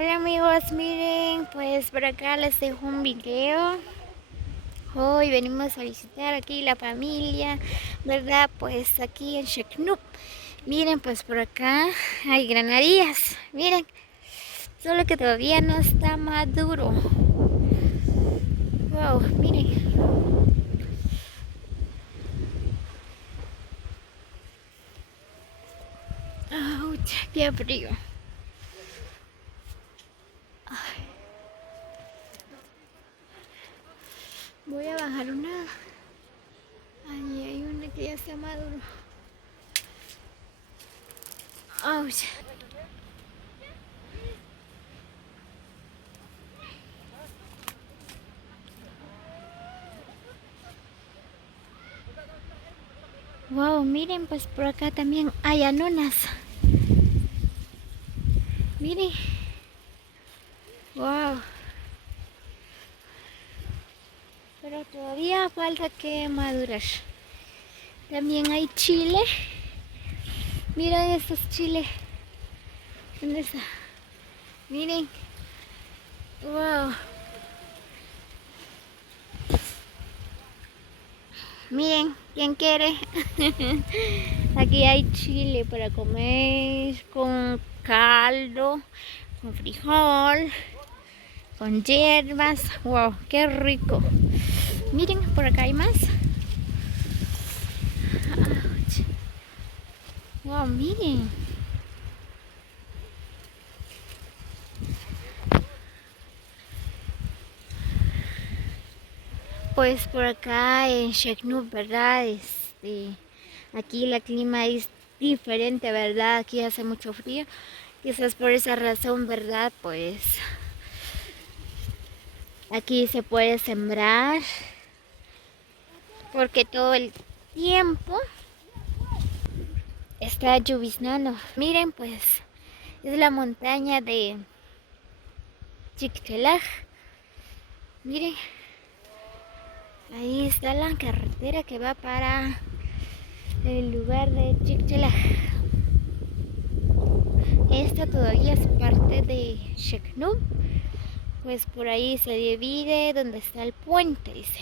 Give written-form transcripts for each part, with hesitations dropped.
Hola amigos, miren, pues por acá les dejo un video. Hoy venimos a visitar aquí la familia, ¿verdad? Pues aquí en Sheknup. Miren, pues por acá hay granadillas, miren, solo que todavía no está maduro. Wow, miren. ¡Auch! ¡Qué frío! Voy a bajar una. Ahí hay una que ya está maduro. ¡Auch! Wow, miren, pues por acá también hay anonas. Miren. Wow. Pero todavía falta que madurar. También hay chile. Miren estos chiles. ¿Dónde está? Miren. Wow. Miren, ¿quién quiere? Aquí hay chile para comer con caldo, con frijol, con hierbas. Wow, qué rico. Miren, por acá hay más. Wow, miren. Pues por acá en Sheknup, ¿verdad? Aquí el clima es diferente, ¿verdad? Aquí hace mucho frío. Quizás por esa razón, ¿verdad? Pues aquí se puede sembrar porque todo el tiempo está lloviznando. Miren, pues es la montaña de Chictelaj. Miren, ahí está la carretera que va para el lugar de Chictelaj. Esta todavía es parte de Sheknup, pues por ahí se divide donde está el puente, dice.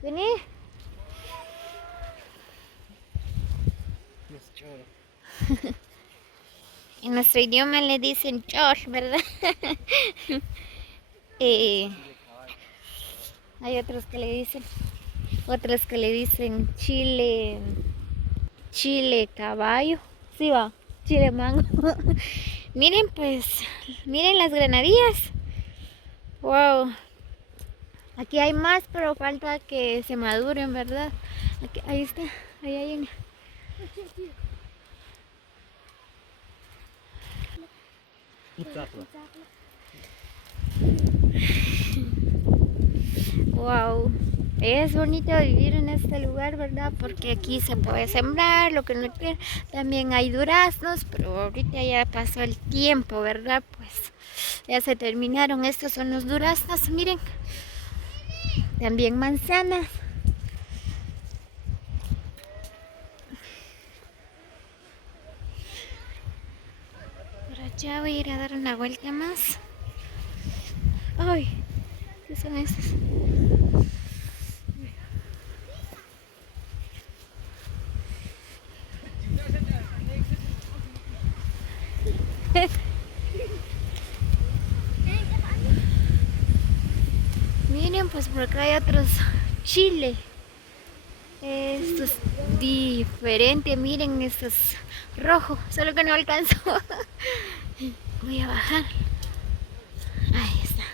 Vení. En nuestro idioma le dicen Josh, ¿verdad? Hay otros que le dicen chile caballo, sí va, chile mango. Miren pues, miren las granadillas. Wow. Aquí hay más, pero falta que se maduren, ¿verdad? Aquí, ahí está, ahí hay una. Wow, es bonito vivir en este lugar, ¿verdad? Porque aquí se puede sembrar lo que no quiere. También hay duraznos, pero ahorita ya pasó el tiempo, ¿verdad? Pues ya se terminaron. Estos son los duraznos, miren. También manzanas. Por allá voy a ir a dar una vuelta más. Ay, ¿qué son estos? Miren, pues por acá hay otros chile. Esto es diferente, miren, esto es rojo, solo que no alcanzo. Voy a bajar. Ahí está.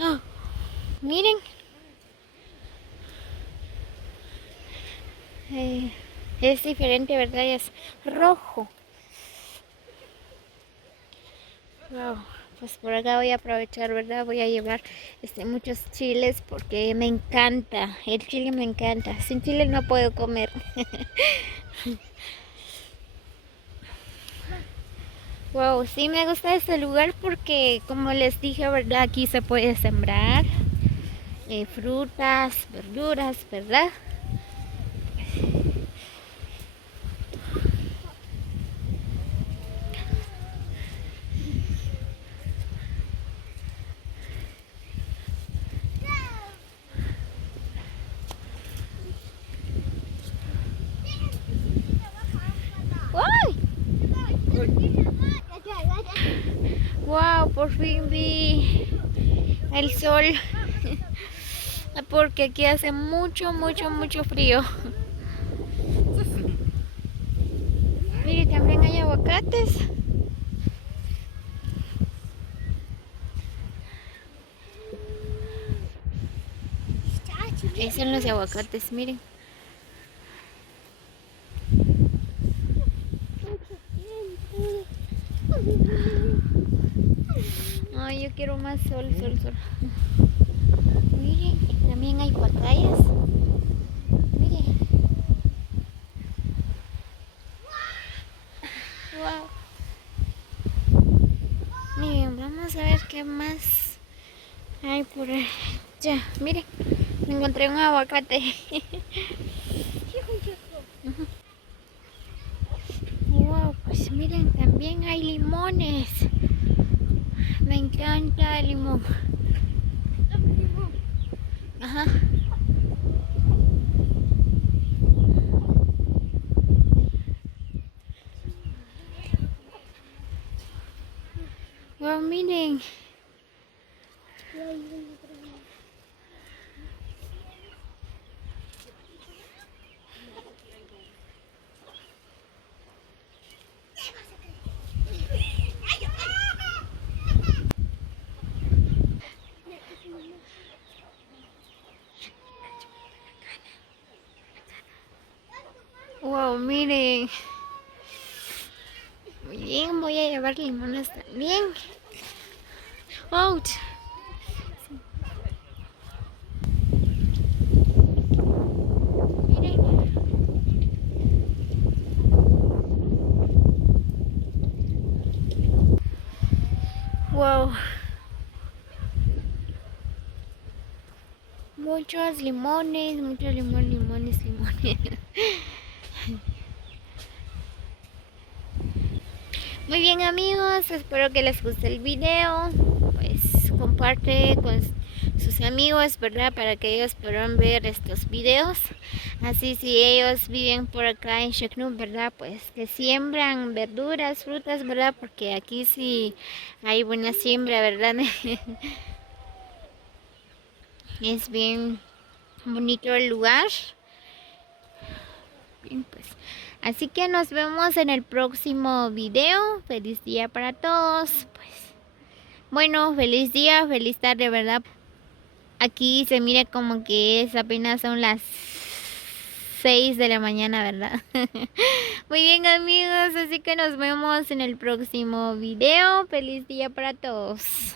Oh, miren. Es diferente, ¿verdad? Es rojo. Wow. Pues por acá voy a aprovechar, ¿verdad? Voy a llevar muchos chiles porque me encanta. El chile me encanta. Sin chile no puedo comer. Wow, sí me gusta este lugar porque, como les dije, ¿verdad? Aquí se puede sembrar. frutas, verduras, ¿verdad? ¡Ay! Wow, por fin vi el sol. Porque aquí hace mucho, mucho, mucho frío. Mire, también hay aguacates. Ahí son los aguacates, miren. Ay, yo quiero más sol, sol, sol. Miren, también hay papayas. Miren. Wow. Miren, vamos a ver qué más hay por allá. Miren, me encontré un aguacate. Wow, pues miren, también hay limones. Me encanta el limón. Ajá. Wow, miren. Wow, miren. Muy bien, voy a llevar limones también. Wow. Miren. Wow. Muchos limones, limones. Muy bien amigos, espero que les guste el video. Pues comparte con sus amigos, ¿verdad? Para que ellos puedan ver estos videos. Así si ellos viven por acá en Sheknop, ¿verdad? Pues que siembran verduras, frutas, ¿verdad? Porque aquí sí hay buena siembra, ¿verdad? Es bien bonito el lugar. Bien, pues. Así que nos vemos en el próximo video. Feliz día para todos. Pues bueno, feliz día, feliz tarde, ¿verdad? Aquí se mira como que es apenas son las 6 de la mañana, ¿verdad? Muy bien amigos, así que nos vemos en el próximo video. Feliz día para todos.